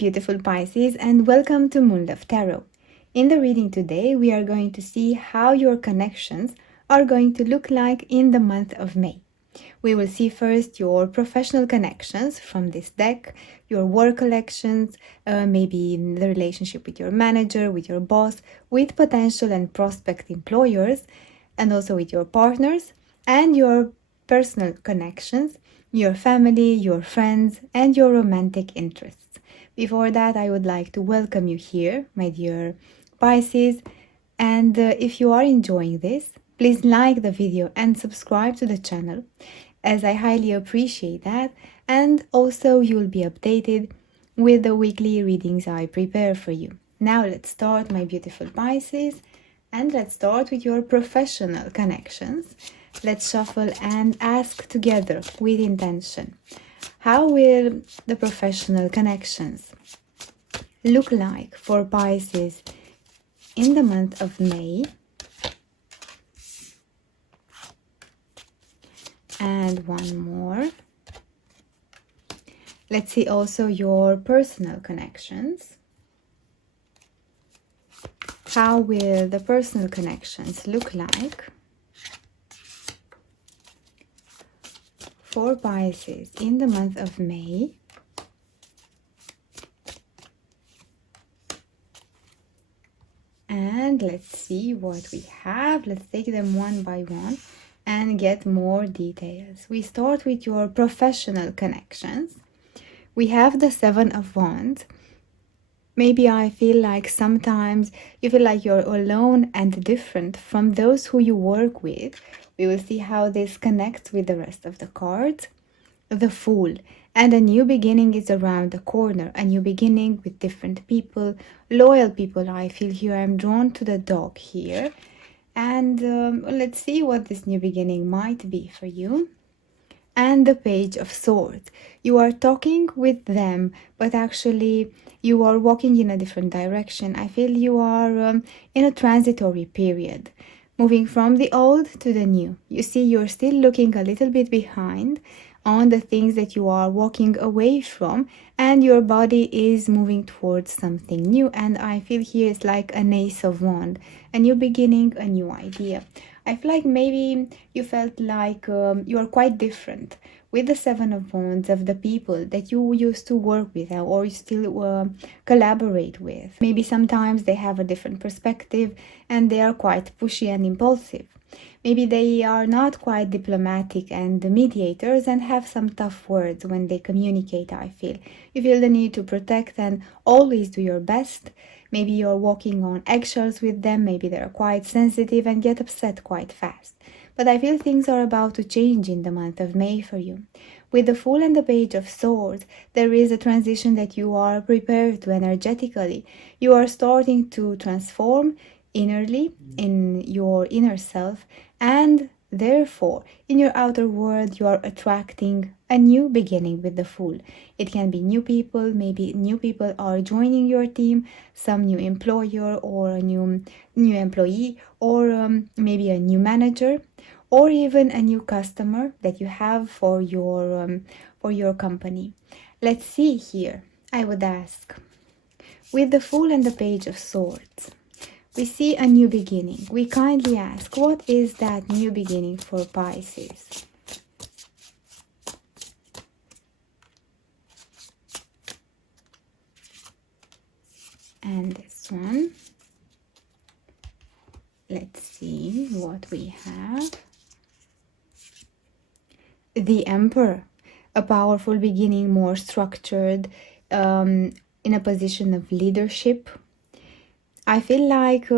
beautiful Pisces, and welcome to Moonlove Tarot. In the reading today, we are going to see how your connections are going to look like in the month of May. We will see first your professional connections from this deck, your work connections, maybe in the relationship with your manager, with your boss, with potential and prospect employers, and also with your partners, and your personal connections, your family, your friends, and your romantic interests. Before that, I would like to welcome you here, my dear Pisces, and if you are enjoying this, please like the video and subscribe to the channel, as I highly appreciate that, and also you will be updated with the weekly readings I prepare for you. Now let's start, my beautiful Pisces, and let's start with your professional connections. Let's shuffle and ask together with intention. How will the professional connections look like for Pisces in the month of May? And one more. Let's see also your personal connections. How will the personal connections look like for Pisces in the month of May? And let's see what we have. Let's take them one by one and get more details. We start with your professional connections. We have the Seven of Wands. Maybe I feel like sometimes you feel like you're alone and different from those who you work with. We will see how this connects with the rest of the cards. The Fool. And a new beginning is around the corner. A new beginning with different people, loyal people. I feel here I'm drawn to the dog here. And let's see what this new beginning might be for you. And the Page of Swords. You are talking with them, but actually you are walking in a different direction. I feel you are in a transitory period, moving from the old to the new. You see, you're still looking a little bit behind on the things that you are walking away from, and your body is moving towards something new. And I feel here it's like an Ace of Wands, a new beginning, a new idea. I feel like maybe you felt like you are quite different with the Seven of Wands of the people that you used to work with or you still collaborate with. Maybe sometimes they have a different perspective and they are quite pushy and impulsive. Maybe they are not quite diplomatic and mediators and have some tough words when they communicate, I feel. You feel the need to protect and always do your best. Maybe you're walking on eggshells with them. Maybe they're quite sensitive and get upset quite fast. But I feel things are about to change in the month of May for you. With the Fool and the Page of Swords, there is a transition that you are prepared to energetically. You are starting to transform innerly in your inner self, and therefore in your outer world you are attracting a new beginning with the Fool. It can be new people, maybe new people are joining your team, some new employer or a new employee, or maybe a new manager, or even a new customer that you have for your company. Let's see here. I would ask, with the Fool and the Page of Swords, we see a new beginning. We kindly ask, what is that new beginning for Pisces? And this one. Let's see what we have. The Emperor. A powerful beginning, more structured, in a position of leadership. I feel like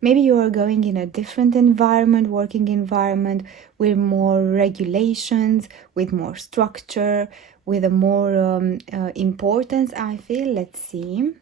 maybe you are going in a different environment, working environment with more regulations, with more structure, with a more importance, I feel. Let's see.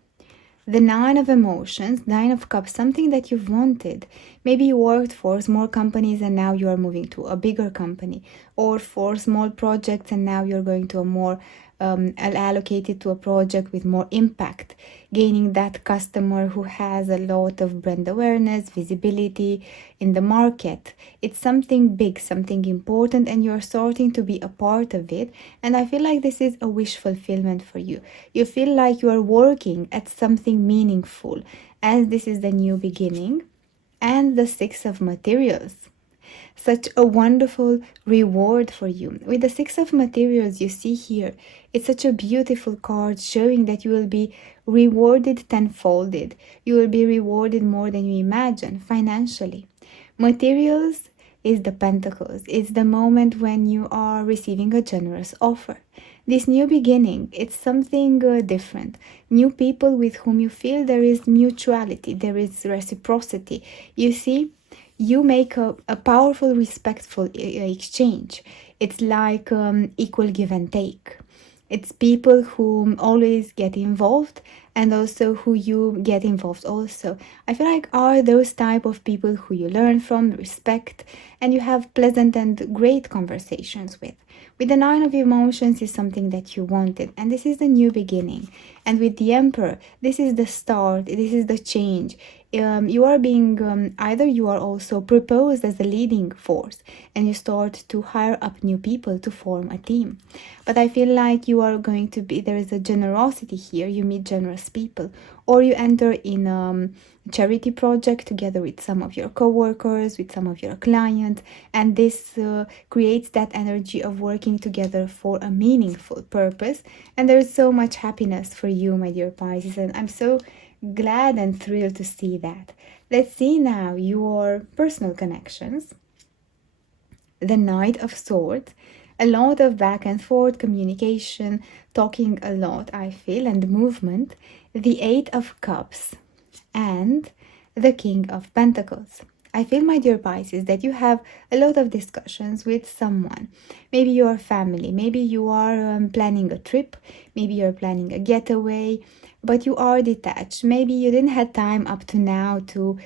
The Nine of Emotions, Nine of Cups, something that you've wanted. Maybe you worked for small companies and now you are moving to a bigger company, or for small projects and now you're going to a more allocated to a project with more impact, gaining that customer who has a lot of brand awareness, visibility in the market. It's something big, something important, and you're starting to be a part of it. And I feel like this is a wish fulfillment for you. You feel like you are working at something meaningful, as this is the new beginning. And the Six of Materials, such a wonderful reward for you. With the Six of Materials you see here, it's such a beautiful card showing that you will be rewarded tenfolded. You will be rewarded more than you imagine financially. Materials is the Pentacles. It's the moment when you are receiving a generous offer. This new beginning, it's something different. New people with whom you feel there is mutuality, there is reciprocity. You see, you make a powerful, respectful exchange. It's like equal give and take. It's people who always get involved and also who you get involved also. I feel like are those type of people who you learn from, respect, and you have pleasant and great conversations with. With the Nine of Emotions is something that you wanted, and this is the new beginning. And with the Emperor, this is the start, this is the change. You are being, either you are also proposed as a leading force and you start to hire up new people to form a team. But I feel like you are going to be, there is a generosity here, you meet generous people, or you enter in a charity project together with some of your co-workers, with some of your clients, and this creates that energy of working together for a meaningful purpose. And there is so much happiness for you, my dear Pisces, and I'm so glad and thrilled to see that. Let's see now your personal connections. The Knight of Swords, a lot of back and forth communication, talking a lot, I feel, and movement. The Eight of Cups and the King of Pentacles. I feel, my dear Pisces, that you have a lot of discussions with someone. Maybe your family, maybe you are planning a trip, maybe you're planning a getaway, but you are detached. Maybe you didn't have time up to now to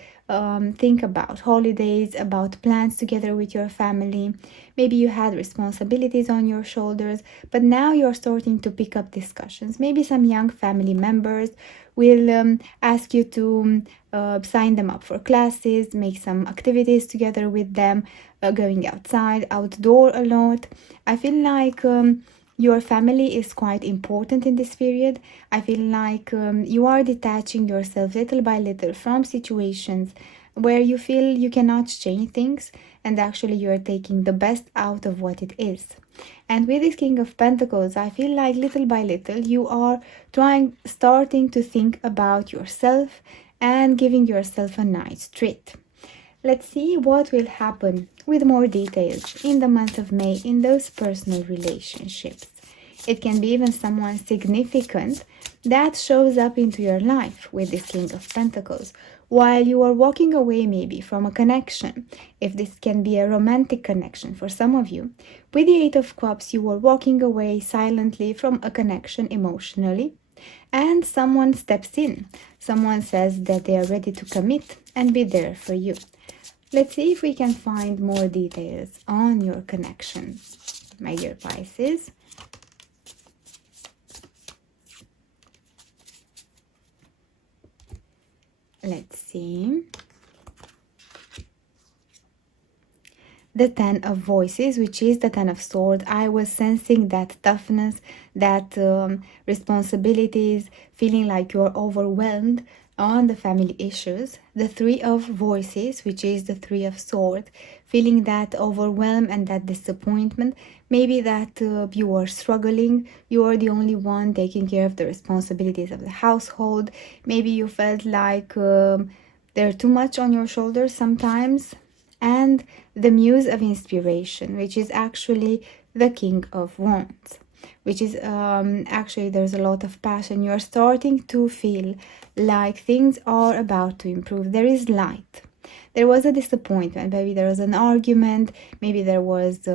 think about holidays, about plans together with your family. Maybe you had responsibilities on your shoulders, but now you're starting to pick up discussions. Maybe some young family members will ask you to sign them up for classes, make some activities together with them, going outside, outdoor a lot. I feel like your family is quite important in this period. I feel like you are detaching yourself little by little from situations where you feel you cannot change things, and actually you are taking the best out of what it is. And with this King of Pentacles, I feel like little by little you are starting to think about yourself and giving yourself a nice treat. Let's see what will happen with more details in the month of May in those personal relationships. It can be even someone significant that shows up into your life with this King of Pentacles while you are walking away maybe from a connection. If this can be a romantic connection for some of you, with the Eight of Cups you are walking away silently from a connection emotionally, and someone steps in. Someone says that they are ready to commit and be there for you. Let's see if we can find more details on your connection, my dear Pisces. Let's see. The Ten of Voices, which is the Ten of Swords. I was sensing that toughness, that responsibilities, feeling like you're overwhelmed on the family issues. The Three of Voices, which is the Three of Swords, feeling that overwhelm and that disappointment. Maybe that you are struggling, you are the only one taking care of the responsibilities of the household. Maybe you felt like they're too much on your shoulders sometimes. And the Muse of Inspiration, which is actually the King of Wands, which is actually there's a lot of passion. You're starting to feel like things are about to improve. There is light. There was a disappointment. Maybe there was an argument. Maybe there was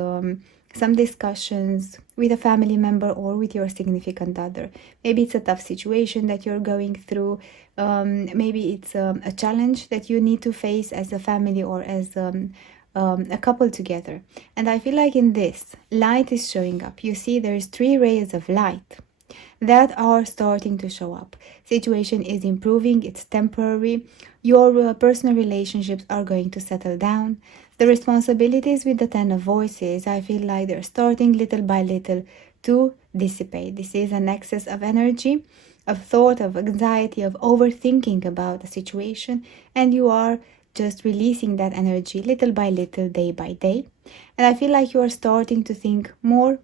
some discussions with a family member or with your significant other. Maybe it's a tough situation that you're going through. Maybe it's a challenge that you need to face as a family or as a couple together. And I feel like in this, light is showing up. You see, there's 3 rays of light that are starting to show up. Situation is improving, it's temporary. Your personal relationships are going to settle down. The responsibilities with the 10 of voices, I feel like they're starting little by little to dissipate. This is an excess of energy, of thought, of anxiety, of overthinking about the situation, and you are just releasing that energy little by little, day by day. And I feel like you are starting to think more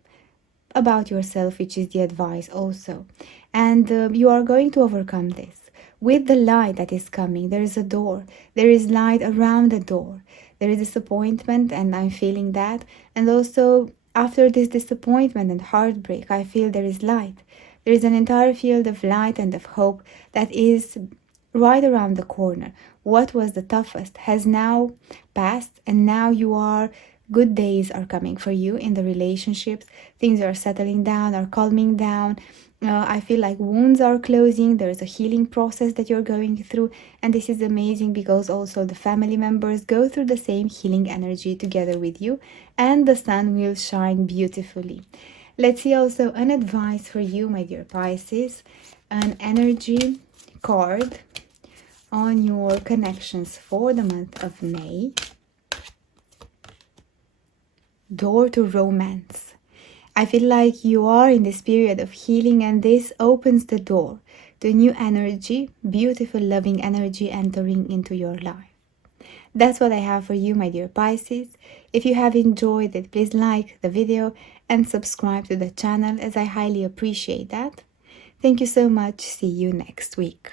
about yourself, which is the advice also. And you are going to overcome this. With the light that is coming, there is a door. There is light around the door. There is disappointment, and I'm feeling that. And also, after this disappointment and heartbreak, I feel there is light. There is an entire field of light and of hope that is right around the corner. What was the toughest has now passed, and now good days are coming for you in the relationships. Things are settling down, are calming down. I feel like wounds are closing. There is a healing process that you're going through, and this is amazing because also the family members go through the same healing energy together with you, and the sun will shine beautifully. Let's see also an advice for you, my dear Pisces, an energy card on your connections for the month of May. Door to romance. I feel like you are in this period of healing, and this opens the door to new energy, beautiful, loving energy entering into your life. That's what I have for you, my dear Pisces. If you have enjoyed it, please like the video and subscribe to the channel, as I highly appreciate that. Thank you so much. See you next week.